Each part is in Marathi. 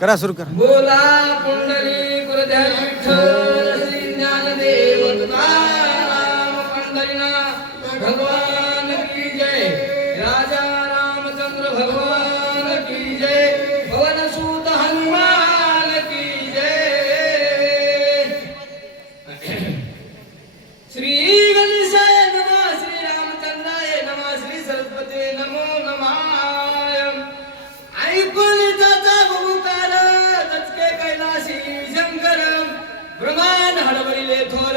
करा सुरू करा. बोला पुंडलिक हृदय विठ्ठल श्री ज्ञानदेव तुकाराम पंढरीनाथ भगवान की जय. राजा रामचंद्र भगवान की जय. पवन सुत हनुमान की जय. श्री गणेशाय नमः. श्री रामचंद्राय नमः. श्री सरस्वती नमो नमः. ऐकून त्याचा भूकार तचके कैलासी शंकर ब्रह्मांड हडवरिले थोर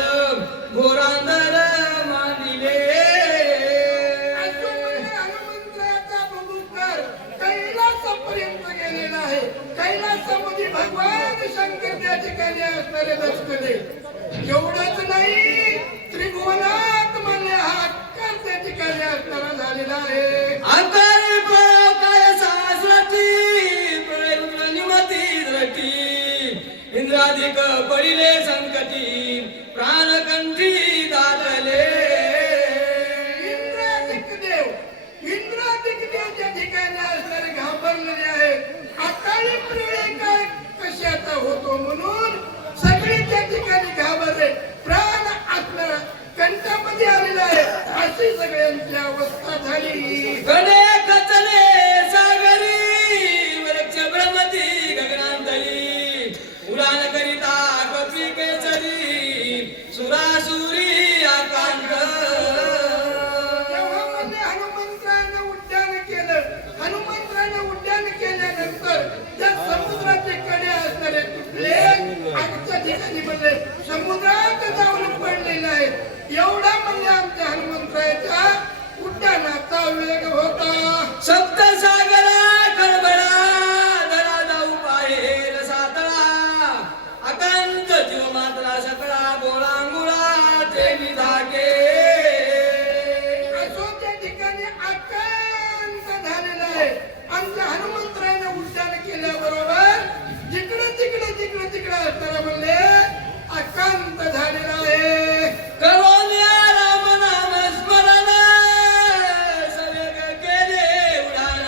घोरांदर मांडिले. हनुमंताचा भूकार कैलासापर्यंत गेलेला आहे. कैलासामध्ये भगवान शंकर त्या ठिकाणी असणारे लक्ष्मणे. एवढंच नाही, त्रिभुवनात म्हणले हा आकार त्या ठिकाणी असणारा झालेला आहे. आकार काय सासरती प्रळय रुद्र निमती द्रटी. इंद्राधिक पडिले संकटी प्राणकंठी दादले. इंद्राधिक देव त्या ठिकाणी असणारे घाबरलेले आहे. अकाली प्रळय काय कशाचा होतो म्हणून सगळे त्या ठिकाणी घाबरले. प्राण आपल्या कंठामध्ये आलेला आहे. अशी सगळ्यांची अवस्था झाली. गणे कचले सागरी वृक्ष ब्रह्मती गगनांतरी. उडान करिता कपी केसरी सुरासुरी आकांत. तेव्हा म्हणजे हनुमंतानं उड्डाण केलं. हनुमंतानं उड्डाण केल्यानंतर त्या समुद्राचे कडे असणारे तुटले. आमच्या ठिकाणी म्हणले समुद्रात जाऊन पडलेले आहेत. एवढा म्हणजे आमच्या हनुमंताच्या उड्डाणाचा वेग होता. सप्त सागरा खळबळा दरा जाऊ पाहेर सातळा. अकांत जीव मात्रा सकळा गोळांगुळा ते निधाके. असो त्या ठिकाणी आकांत झालेला आहे. आमच्या हनुमंतरायनं उड्डाण केल्याबरोबर जिकडे असताना म्हणले आकांत झालेला आहे. करोनिया राम नाम स्मरण सवेग केले उडाण.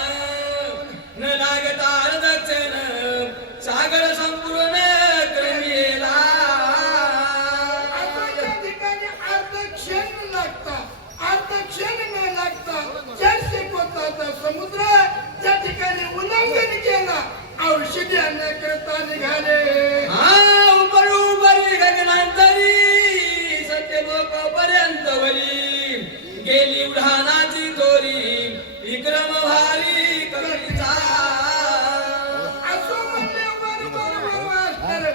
न लागता दक्षिण सागर संपूर्ण क्रमिला. असो त्या ठिकाणी अर्धक्षण लागता. अर्धक्षण न लागता 400 कोसाचा समुद्र त्या ठिकाणी उल्लंघन केला. औषधी आणण्याकरता निघाले. उपरी गगनांतरी सत्यलोक पर्यंत वरी. गेली उड्डाणाची दोरी विक्रम भारी कवीचा. असो म्हणले बरोबर असणार.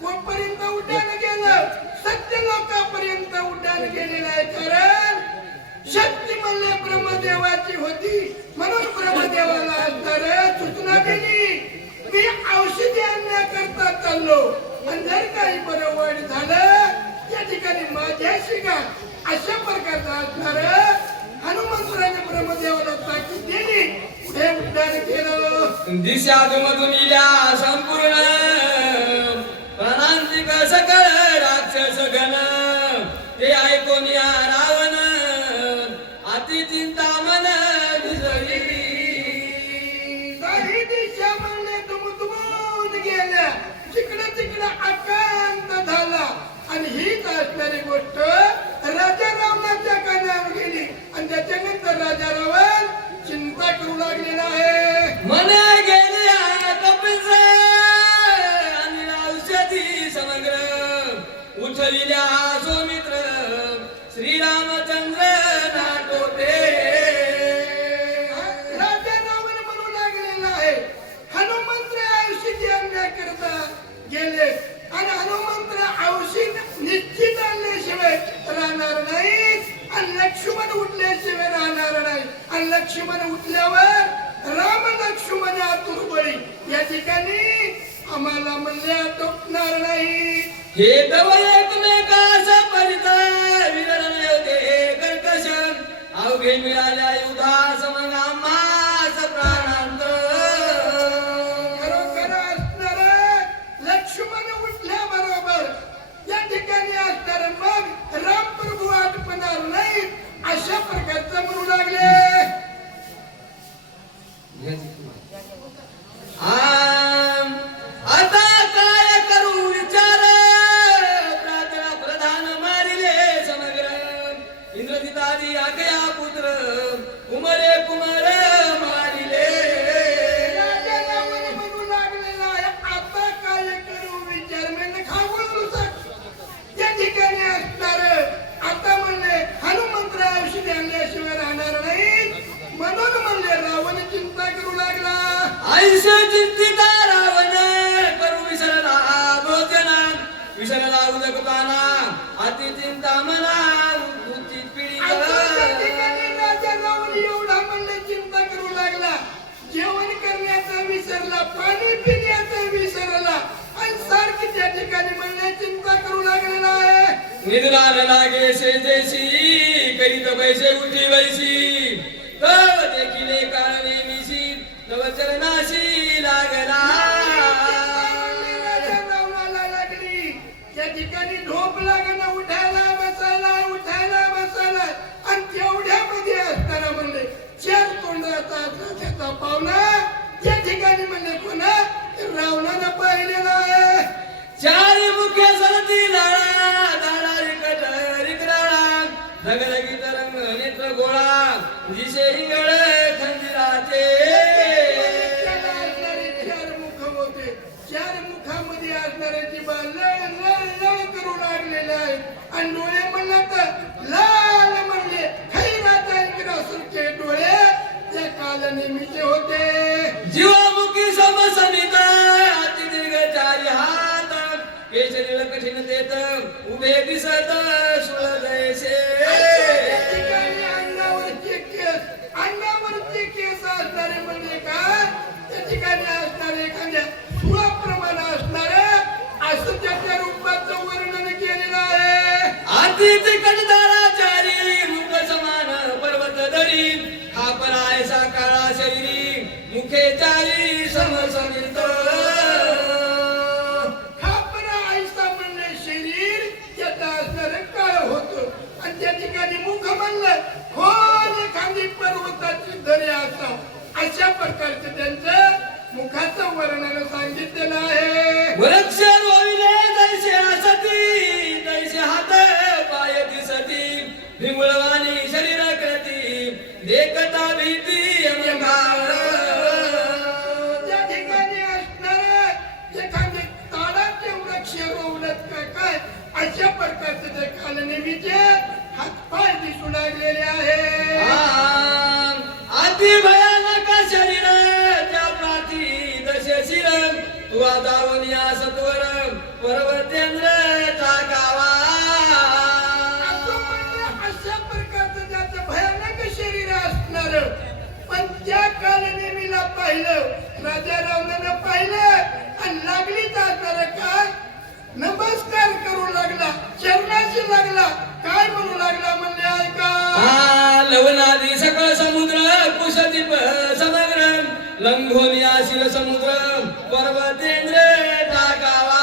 कोणपर्यंत उड्डाण गेलं? सत्यलोकापर्यंत उड्डाण गेलेलं आहे. कारण शक्ती म्हणले ब्रह्मदेवाची होती. म्हणून ब्रह्मदेवाला असणार सूचना दिली. मी औषधी आणण्याकरता चाललो आणि जर काही बरं वाईट झालं त्या ठिकाणी माझ्याशी का अशा प्रकारचा असणार. हनुमंतराने ब्रह्मदेवाला ताकीद दिली. पुढे उड्डाण केलं. दिशामधून इल्या संपूर्ण प्राणांतिक सकळ राक्षस गण. ते ऐकून या रावण अति चिंता मन भिजली. काही दिशा म्हणले दुमदुमून गेल्या. जिकडे आकांत झाला. आणि हीच असणारी गोष्ट राजा रावणाच्या कानावर गेली. आणि त्याच्यानंतर राजा रावण चिंता करू लागलेला आहे. मने गेले कपिस आणि औषधी समग्र. उठविल्या सौमित्र श्रीरामचंद्र नाटोते. राजा रावण म्हणू लागलेला आहे हनुमंत औषधी आणण्याकरता गेले. आणि हनुमंत औषध निश्चित आणल्याशिवाय राहणार नाही. आणि लक्ष्मण उठल्याशिवाय राहणार नाही. आणि लक्ष्मण उठल्यावर राम लक्ष्मण आतुरबळी या ठिकाणी आम्हाला म्हणले आटोपणार नाही. हे दव एकमेकास परित विदरण होते कर्कश. अवघे मिळाल्या युधास मग आम्हास प्राणांत. खरोखर असणार लक्ष्मण उठल्याबरोबर या ठिकाणी असणार. मग राम प्रभू आटपणार नाही अशा प्रकारचं म्हणू लागले. ऐसे चिंतिता रावण करू विसरला भोजन विसरला उदकपाना अति चिंता मना बुद्धी आता त्या ठिकाणी पिढी राजा रावण एवढा म्हणले चिंता करू लागला, जेवण करण्याचा विसरला, पाणी पिण्याचा विसरला आणि सारखी त्या ठिकाणी म्हणले चिंता करू लागलेला आहे. निद्रा न लागे से देशी करीत पैसे उठी वैसी तव देखिले काळ नेमिसी तव चरणाशी लागला. राजा रावणाला लागली त्या ठिकाणी झोप लागणं, उठायला बसायला उठायला बसायला आणि तेवढ्यामध्ये असताना म्हणले चार तोंडाचा त्याचा पावला त्या ठिकाणी म्हणले कोणा रावणानं पाहिलेला आहे. चारी मुख्य सरती लाळा दाळा रिकट रिकराळा धगधगी तरंग नेत्र गोळा दिसे हिंगळ खंजिराचे. त्याला असणारे चार मुख होते, चार मुखामध्ये असणारे जीवा लळ लळ लळ करू लागलेले आहेत आणि डोळे म्हणलं तर लाल म्हणले खैरात सारखे डोळे त्या काल नेहमीचे होते. जीवामुखी समसमित अति दीर्घ चारी हात केशरील कठीण देत उभे दिसत सुळदैसे. त्या ठिकाणी अंगावरचे केस असणारे म्हणजे काय त्या ठिकाणी असणारे एखाद्या सुळाप्रमाणे असणारे असं त्याच्या रूपाचं वर्णन केलेलं आहे. अति तिकट दाराचारी मुख समान पर्वत दरी खापरायसा काळा शरीरी मुखे चारी समसमित. खापरा आयसा म्हणले शरीर त्याचं असणारं काळ होतं आणि त्या ठिकाणी मुख म्हणलं खोल एखादी पर्वताची दरी असावं अशा प्रकारचं त्यांचं मुखाचं वर्णन सांगितलेलं आहे. वृक्ष रोविले तैसे असती तैसे हात पाय दिसती भिंगुळवाणी शरीर कृती देखता भीती अंगावर. त्या ठिकाणी असणारे एखादे ताडाचे वृक्ष रोवण्यात का काय अशा प्रकारचे ते कालनेमीचे हातपाय दिसू लागलेले आहे. अति भयानक शरीर त्या प्राती दशे शिर तू दावनिया सत्वर पर्वतेंद्र टाकावा. असं म्हणलं अशा प्रकारचं ज्याचं भयानक शरीर असणार पण त्या कालनेमीला पाहिलं राजा रावणानं पाहिलं आणि लागलीच असणार काय नमस्कार करू लागला, चरणाशी लागला, काय म्हणू लागला म्हणले ऐका. लवनादी सकळ समुद्र कुशदीप समग्र लंघोनिया शिर समुद्र पर्वतेंद्र टाकावा.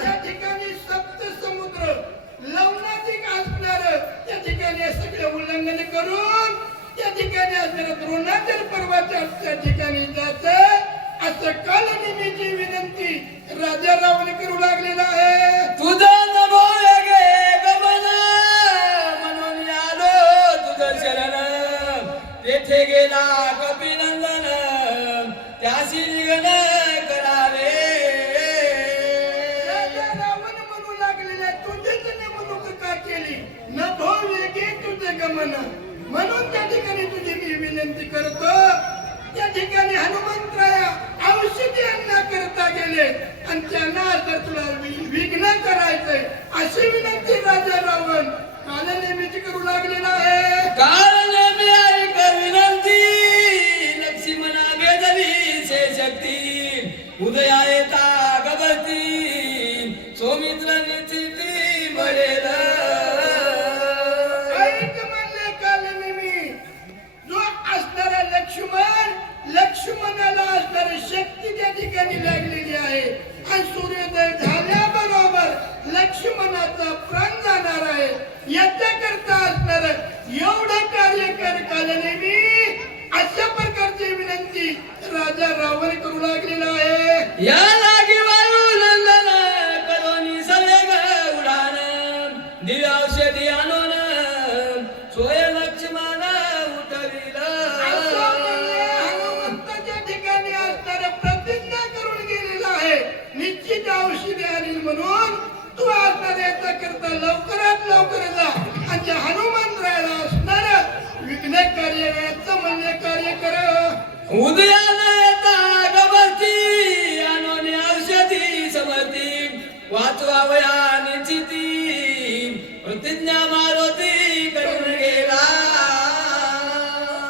त्या ठिकाणी सप्त समुद्र लवणाधिक असणार त्या ठिकाणी सगळे उल्लंघन करून त्या ठिकाणी असणाऱ्या द्रोणाचल पर्वताच्या त्या ठिकाणी जायचं असं कालनेमीची विनंती राजा रावण करू लागलेला आहे. तुझं नभो गे गमन म्हणून आलो तुझं शरण तेथे गेला कपिनंदन त्याशी निगन करावे. राजा रावण म्हणू लागलेला तुझेच नेमणूक का केली नभो वेगे तुझे गमन म्हणून त्या ठिकाणी तुझी मी विनंती करतो. त्या ठिकाणी हनुमंतराया औषधी अन्ना करता गेले आणि त्यांना जर तुला विघ्न करायचंय अशी विनंती राजा रावण कालनेमीची करू लागलेला आहे. कारण मी ऐक विनंती लक्ष्मणा भेदली से शक्ती उदया येता गबती सौमित्र निश्चिती बळेल. ऐक म्हणले कालनेमी जो असणारा लक्ष्मणाला असणारी शक्ती त्या ठिकाणी लागलेली आहे आणि सूर्योदय झाल्याबरोबर लक्ष्मणाचा प्राण जाणार आहे. याच्याकरता असणार एवढं कार्य कर कालनेमी अशा प्रकारची विनंती राजा रावण करू लागलेला आहे. या लागी वायू नंदन करोनी सवेग उडान दिव्य औषधी आणून सोय लक्ष्मण उठविल. हनुमंताच्या ठिकाणी असणाऱ्या प्रतिज्ञा करून गेलेला आहे निश्चित औषधी आणील म्हणून तू असणार याचा करता लवकरात लवकर जा आणि हनुमंतरायाला असणार विघ्न कार्य उदयाला येता गवती आणोनी औषधी समती वाचवावया निश्चिती प्रतिज्ञा मारुती करून गेला.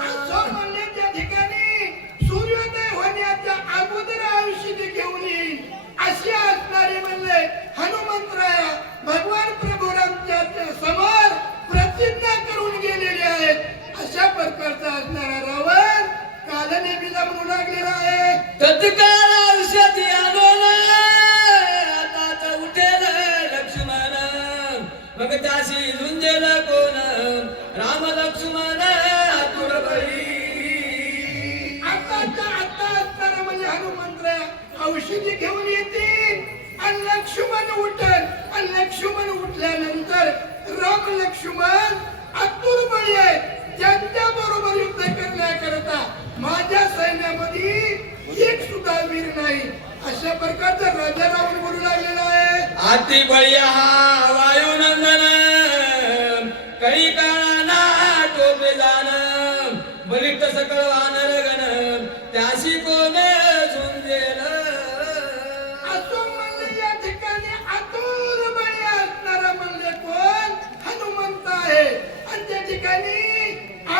असं म्हणण्याच्या ठिकाणी सूर्योदय होण्याच्या अगोदर औषधी घेऊन येईल अशी असणारे म्हणले हनुमंतराया भगवान प्रभू रामच्या समोर प्रतिज्ञा करून गेलेले आहेत. अशा प्रकारचा असणारा रावण कालनेमीला म्हणू लागलेला आहे. तत्काळ औषधी आणोन आताच उठेल लक्ष्मण मग त्याशी झुंजेल कोण राम लक्ष्मण आतुर बळी. आता असताना म्हणजे हनुमंतराया औषधी घेऊन येतील आणि लक्ष्मण उठल आणि लक्ष्मण उठल्यानंतर राम लक्ष्मण आतुर बळी आहे. त्यांच्या बरोबर युद्ध करण्याकरता माझ्या सैन्यामध्ये एक सुद्धा वीर नाही. अशा प्रकारचा राजा रावण बोलू लागलेला आहे. आती बळी हा वायुनंदन काही काळाना टोपे जाण बलिष्ठ सकळ वानर गण त्याशी कोण झुंजेल. असो म्हणले या ठिकाणी आतुर बळी असणारा म्हणले कोण हनुमंत आहे. आणि त्या ठिकाणी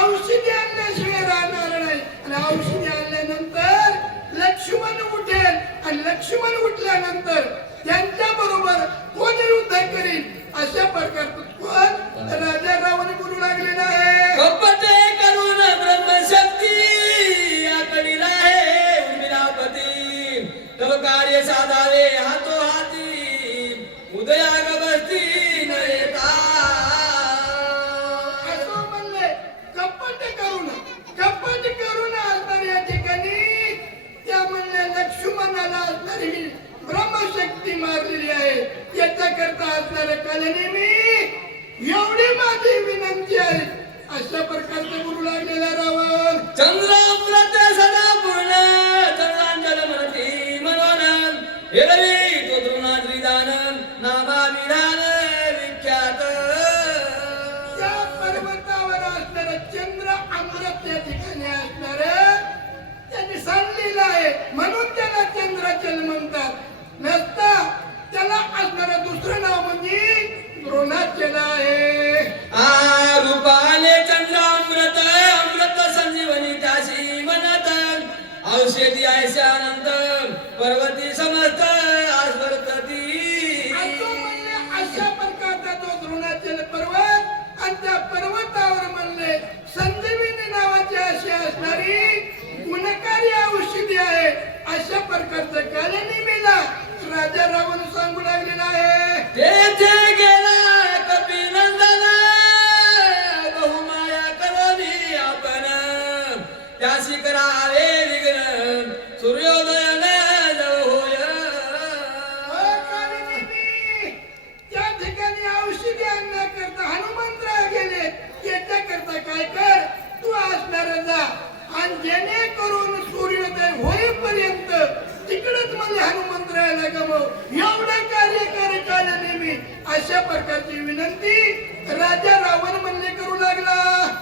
औषधी आणल्याशिवाय राहणार नाही. आणि औषधी आणल्यानंतर लक्ष्मण उठेल आणि लक्ष्मण उठल्यानंतर त्यांच्या बरोबर कोण युद्ध करील. अशा प्रकारचं कोण राजा रावण बोलू लागलेला आहे. कपटे करून ब्रह्मशक्ती आकडीला आहे उर्मिलापती तव कार्य साधावे हातो हाती उदयाग बसती न येता. असं म्हणले कपट करून असणाऱ्या या ठिकाणी त्या म्हणले लक्ष्मणाला असणारी मी ब्रह्मशक्ती मारलेली आहे. याच्याकरता असणारे कालनेमी एवढी माझी विनंती आहे. अशा प्रकारचे बोलू लागलेला रावण चंद्रामृत सदा पूर्ण चंद्रांजल म्हणती म्हणून एरवी तो द्रोणाद्रिदान नामाविधान विख्यात. त्या पर्वतावर असणारे चंद्र अमृत या ठिकाणी असणारे त्यांनी सांगलेलं आहे म्हणून त्याला चंद्राचल म्हणतात. नसता त्याला असणारं दुसरं नाव म्हणजे द्रोणाचल आहे. रूपाने चंद्रामृत अमृत संजीवनी त्याशी म्हणत औषधी ऐशानंत पर्वती समस्त आस्वर्तती. असं म्हणले अशा प्रकारचा तो द्रोणाचल पर्वत आणि त्या पर्वतावर म्हणले संजीवनी नावाची अशी असणारी गुणकारी औषधी आहे. अशा प्रकारचं कालनेमीला राजा रावण सांगू लागलेला आहे. तेथे गेला कपिनंदन बहुमाया करोनी आपण त्याशी करावे विघ्न सूर्योदय न जाऊ होय. कालनेमी त्या ठिकाणी औषधी आणण्याकरता हनुमंतराय गेले. याच्याकरता काय कर तू असणार जा आणि जेणेकरून सूर्योदय होईपर्यंत तिकडेच म्हणजे हनुमंतरायाला गमव एवढं कार्य कर कालनेमी. अशा प्रकारची विनंती राजा रावण म्हणले करू लागला.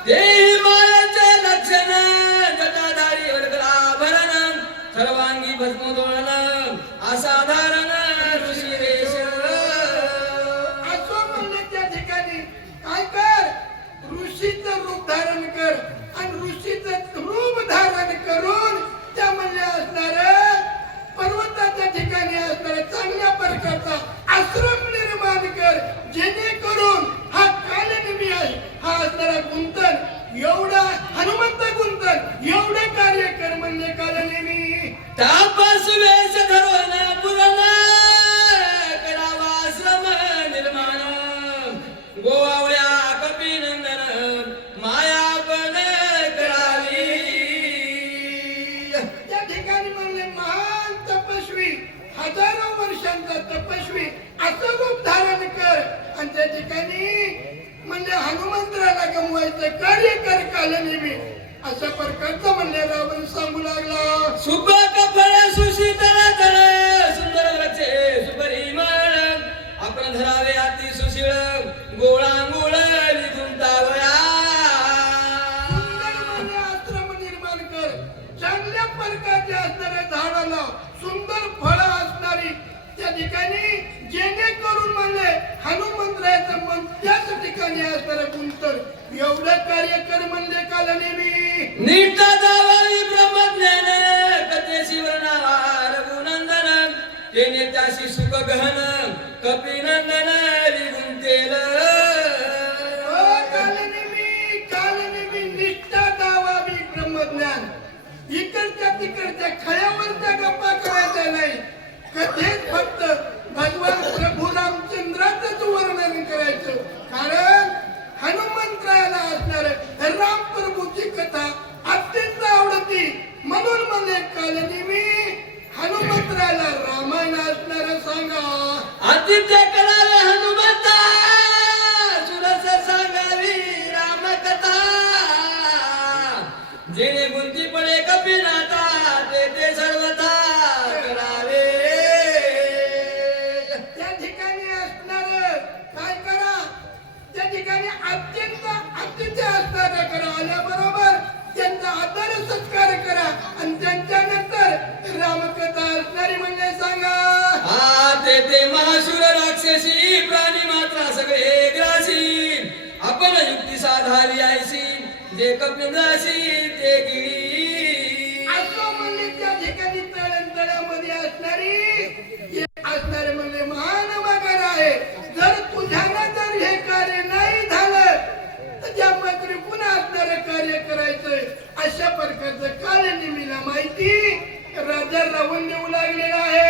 देही मायाचे लक्षण जटाधारी वडगलाभरण सर्वांगी भस्मोदोलन असाधारण ऋषिवेश. असं म्हणले त्या ठिकाणी काय कर ऋषीचं रूप धारण कर आणि ऋषीचं रूप धारण करून त्या म्हणले असणार पर्वताच्या ठिकाणी असणारा चांगल्या प्रकारचा आश्रम निर्माण कर जेणेकरून हा कालनेमी आहे हा असणारा गुंतन एवढा हनुमंत गुंतन एवढं कार्य कर म्हणले कालनेमी. तापस वेश धरून पुरण करावा आश्रम निर्माण गोवावया कपिनंदन मायापन करावी. त्या ठिकाणी म्हणले महान तपस्वी हजारो वर्षांचा तपस्वी असं रूप धारण कर आणि त्या ठिकाणी म्हणजे हनुमंतराला गमवायचं कार्य कर कालनेमी. अशा प्रकारचं म्हणले रावण सांगू लागला. सुबक फळ सुशीतल तळ सुंदर वृक्षे सुपरिमळ आपण धरावे अति सुशीळ गोळांगुळ विधुंतावया. सुंदर म्हणजे आश्रम निर्माण कर चांगल्या झाला सुंदर फळ असणारी त्या ठिकाणी जेणेकरून म्हणले हनुमंतरायाचं मन त्याच ठिकाणी असणार गुंतर एवढं कार्य कर म्हणले काल नेहमी निष्ठा जावावी ब्रह्मज्ञान कथेशी वर्णा रघुनंदन तेने त्याशी सुख गहन कपिनंदन विगुंतेल कालनेमी निष्ठा दावावी ब्रह्मज्ञान इकडच्या तिकडच्या खळ्यावरच्या गप्पा करायच्या नाही कथेत फक्त भगवान प्रभू रामचंद्राचंच वर्णन करायचं कारण हनुमंतरायाला असणार राम प्रभूची कथा अत्यंत आवडती म्हणून म्हणजे कालनेमी हनुमंतरायाला रामायण असणार सांगा आदित्य करावे हनुमंता सुरस सांगावी रामकथा जेणे गुंती पडे कपिनाथा ते सर्वथा करावे त्या ठिकाणी असणार काय करा त्या ठिकाणी अत्यंत अतिथी असणार करा आल्याबरोबर त्यांचा आदर सत्कार करा आणि त्यांच्यानंतर रामकथा असणारी म्हणजे सांगा ते महाशूर राक्षसी प्राणी मात्रा सगळे ग्रासी आपण युक्ती साधावी आयसी जे कपिंद्रासी ते गिरी असं म्हणले त्या ठिकाणी तळ्यामध्ये असणारी असणारे म्हणजे महान मगर आहे जर तुझ्यानं जर हे कार्य नाही झालं तर त्या मात्र पुन्हा असणारे कार्य करायचंय अशा प्रकारचं कालनेमीला माहिती राजा रावण देऊ लागलेला आहे